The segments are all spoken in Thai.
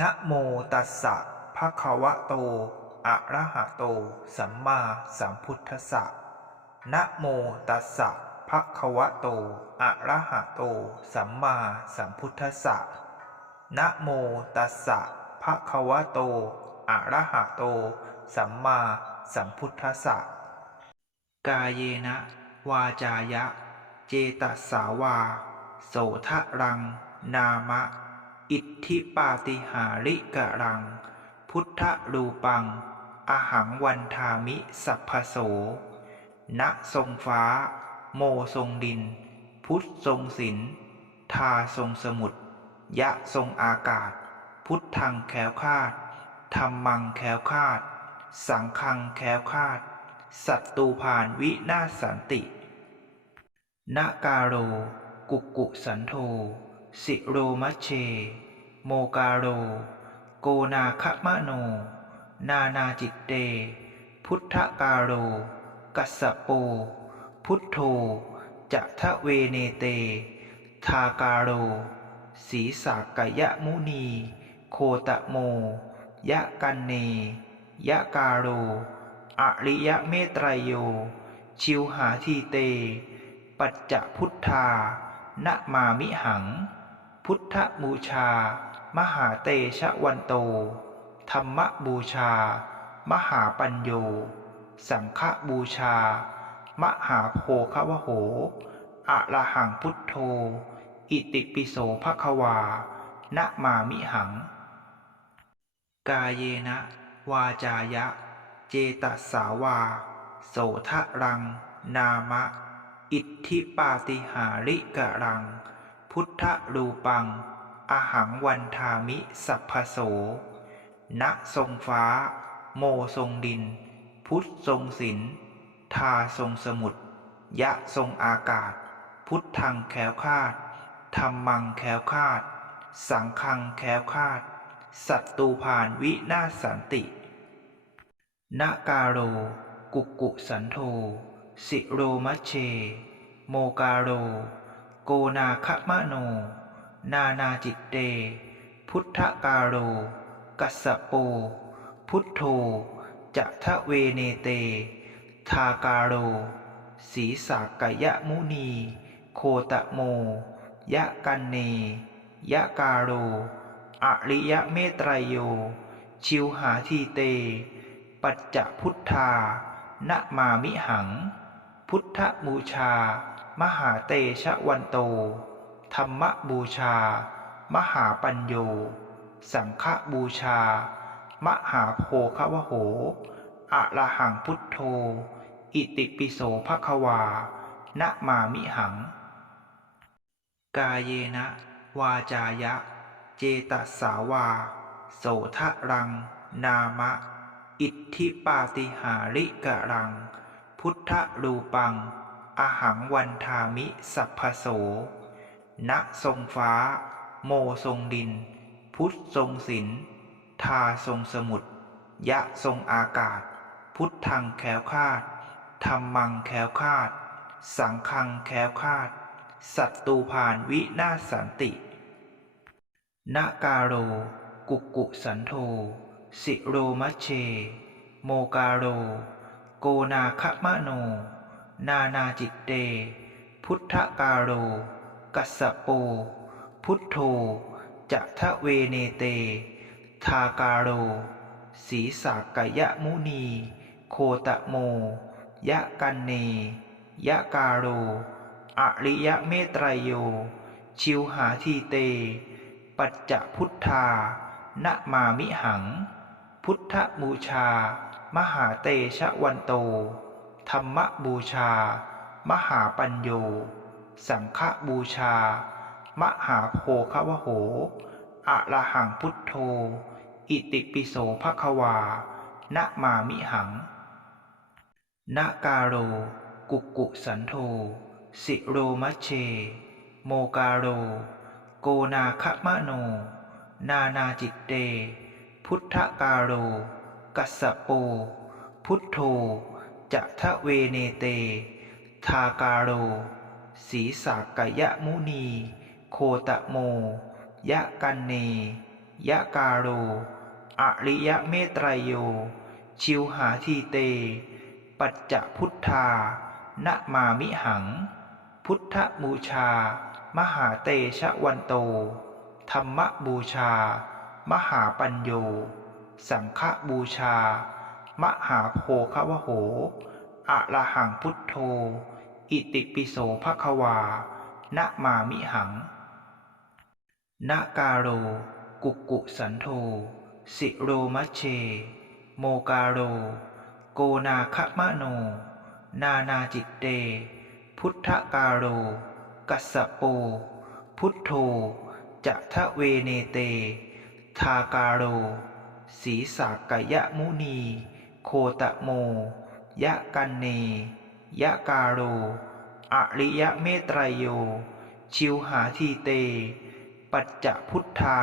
นะโมตัสสะภะคะวะโต อะระหะโต สัมมาสัมพุทธัสสะนะโมตัสสะภะคะวะโต อะระหะโต สัมมาสัมพุทธัสสะนะโมตัสสะภะคะวะโต อะระหะโต สัมมาสัมพุทธัสสะกายเยนะ วาจายะ เจตสาวา โสทะรัง นามะ อิทธิปาติหาริกะรัง พุทธรูปัง อหังวันทามิสัพพโส ณทรงฟ้า โมทรงดิน พุทธทรงศิลทาทรงสมุทรยะทรงอากาศ พุทธังแคล้วคาดธรรมังแคล้วคาด สังฆังแคล้วคาด สัตตูผ่านวินาสันติ นาการโร กุกกุสันโธ สิโรมัชเช โมกาโร โกนาคมะโน นานาจิตเต พุทธการโร กัสโป พุทโธจะทะเวเนเต ทาการโร สีสากยะมุนี โคตะโม ยะกันเน ยะการโร อริยเมตรยโย ชิวหาทีเต ปัจจพุทธานะมามิหัง พุทธบูชา มหาเตชะวันโต ธรรมบูชา มหาปัญโย สังฆบูชา มหาโพควโห อะระหังพุทโธ อิติปิโสภควา นะมามิหัง กายเยนะ วาจายะ เจตสาวา โสทะรัง นามะ อิทธิปาติหาริกะรัง พุทธรูปัง อหังวันทามิสัพพโส ณทรงฟ้า โมทรงดิน พุทธทรงศิลทาทรงสมุทรยะทรงอากาศ พุทธังแคล้วคาดธรรมังแคล้วคาด สังฆังแคล้วคาด สัตตูผ่านวินาศสันตินาการโร กุกุสันโธ สิโรมัชเช โมการโร โกนาคมะโน นานาจิตเต พุทธกาโร กัสสโป พุทโธจะทะเวเนเต ทากาโร สีสากยะมุนี โคตะโม ยะกันเน ยะกาโร อริยะเมตรยโย ชิวหาทีเต ปัจจพุทธา นะมามิหัง พุทธบูชา มหาเตชะวันโต ธรรมบูชา มหาปัญโย สังฆบูชา มหาโพควโห อะระหังพุทโธ อิติปิโสภควานะมามิหัง กายเยนะ วาจายะ เจตสาวา โสทะรัง นามะ อิทธิปาติหาริกะรัง พุทธรูปัง อหังวันทามิสัพพโส ณทรงฟ้า โมทรงดิน พุทธทรงศิลทาทรงสมุทรยะทรงอากาศ พุทธังแคล้วคาดธรรมังแคล้วคาด สังฆังแคล้วคาด สัตตูผ่านวินาสันตินาการโร กุกกุสันโธสิโรมัชเช โมกาโร โกนาคมะโน นานาจิตเต พุทธกาโร กัสสปโป พุทโธจะทะเวเนเต ทาการโร สีสากยะมุนี โคตะโม ยะกันเน ยะการโร อริยะเมตรยโย ชิวหาทีเต ปัจจพุทธานะมามิหัง พุทธบูชา มหาเตชะวันโต ธรรมบูชา มหาปัญโย สังฆบูชา มหาโพควโห อะระหังพุทโธ อิติปิโสภควา นะมามิหังนการโร กุกกุสันโธ สิโรมัชเช โมการโร โกนาคมะโน นานาจิตเต พุทธการโร กัสสโป พุทโธ จะทะเวเนเต ทาการโรสีสากยะมุนี โคตะโม ยะกันเน ยะกาโรอริยะเมตรยโย ชิวหาทีเต ปัจจพุทธา นะมามิหัง พุทธบูชา มหาเตชะวันโต ธรรมบูชา มหาปัญโย สังฆบูชา มหาโพควโห อะระหังพุทโธ อิติปิโสภควา นะมามิหัง นะกาโร กุกุสันโธ สิโรมัชเช โมกาโร โกนาคะมะโน นานาจิตเต พุทธกาโร กัสสโป พุทโธ จะทะเวเนเต ทากาโรสีสากยะมุนี โคตะโม ยะกันเน ยะกาโร อริยะเมตรยโย ชิวหาทีเต ปัจจพุทธา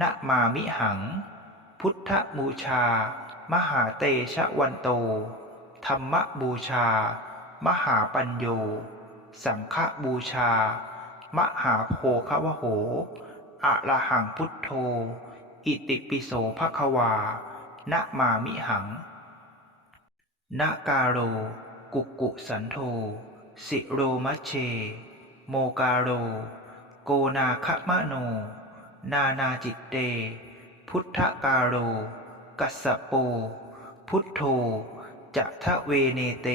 นะมามิหัง พุทธบูชา มหาเตชะวันโต ธรรมบูชา มหาปัญโย สังฆบูชา มหาโพคะวะโห อะระหังพุทโธ อิติปิโสภควา นะมามิหัง นะกาโร กุกุสันโธสิโรมัชเช โมกาโร โกนาคมะโน นานาจิตเต พุทธกาโร กัสสปโป พุทโธจะทะเวเนเต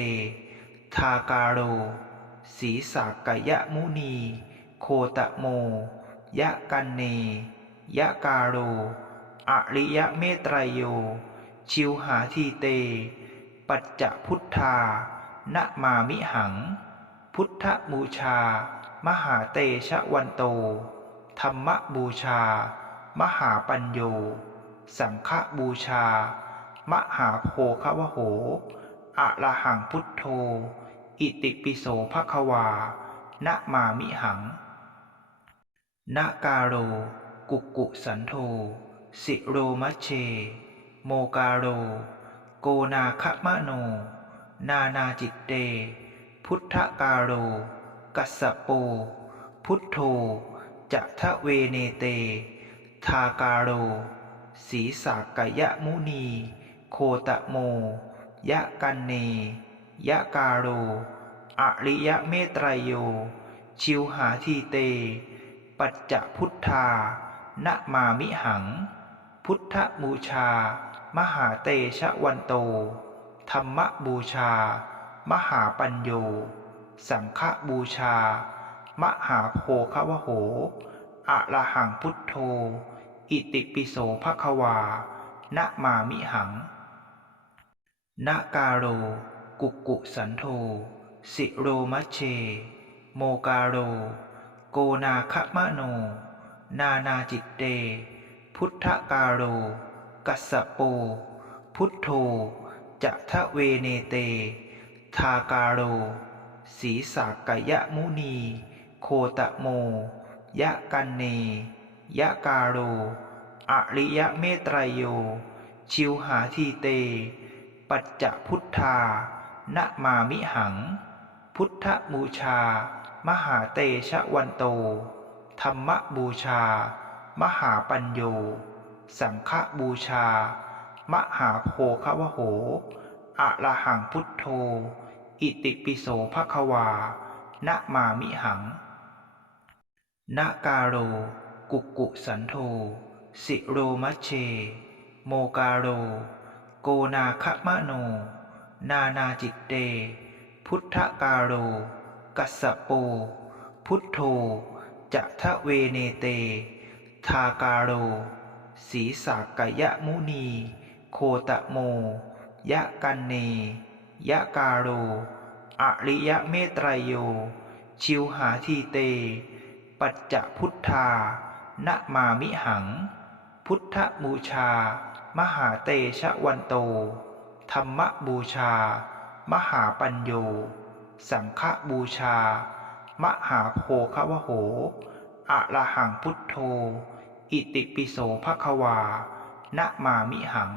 ทากาโร สีสากยะมุนี โคตะโม ยะกันเน ยะกาโร อริยะเมตรยโย ชิวหาทีเต ปัจจพุทธานะมามิหัง พุทธบูชา มหาเตชะวันโต ธรรมบูชา มหาปัญโย สังฆบูชา มหาโพควโห อะระหังพุทโธ อิติปิโสภควานะมามิหังนะกาโร กุกกุสันโธ สิโรมัชเช โมกาโร โกนาคมะโน นานาจิตเต พุทธกาโร กัสสโป พุทโธจะทะเวเนเต ทากาโรสีสากยะมุนี โคตะโม ยะกันเน ยะกาโร อริยะเมตรยโย ชิวหาทีเต ปัจจพุทธา นะมามิหัง พุทธบูชา มหาเตชะวันโต ธรรมบูชา มหาปัญโย สังฆบูชา มหาโพคะวะโห อะระหังพุทโธ อิติปิโสภควา นะมามิหังนะกาโร กุกุสันโธ สิโรมัชเช โมกาโร โกนาคะมะโน นานาจิตเต พุทธกาโร กัสสปโป พุทโธจะทะเวเนเต ทากาโรสีสากยะมุนี โคตะโม ยะกันเน ยะกาโร อริยะเมตรยโย ชิวหาทีเต ปัจจพุทธานะมามิหัง พุทธบูชา มหาเตชะวันโต ธรรมบูชา มหาปัญโย สังฆบูชา มหาโพคะวะโห อะระหังพุทโธ อิติปิโสภควา นะมามิหังนะกาโร กุกุสันโธ สิโรมัชเช โมกาโร โกนาคะมะโน นานาจิตเต พุทธกาโร กัสสโป พุทโธจะทะเวเนเต ทากาโรสีสากยะมุนี โคตะโม ยะกันเน ยะกาโรอริยะเมตรยโย ชิวหาทีเต ปัจจพุทธานะมามิหัง พุทธบูชา มหาเตชะวันโต ธรรมบูชา มหาปัญโย สังฆบูชามหาโพควโห อะระหังพุทโธ อิติปิโสภควา นะมามิหัง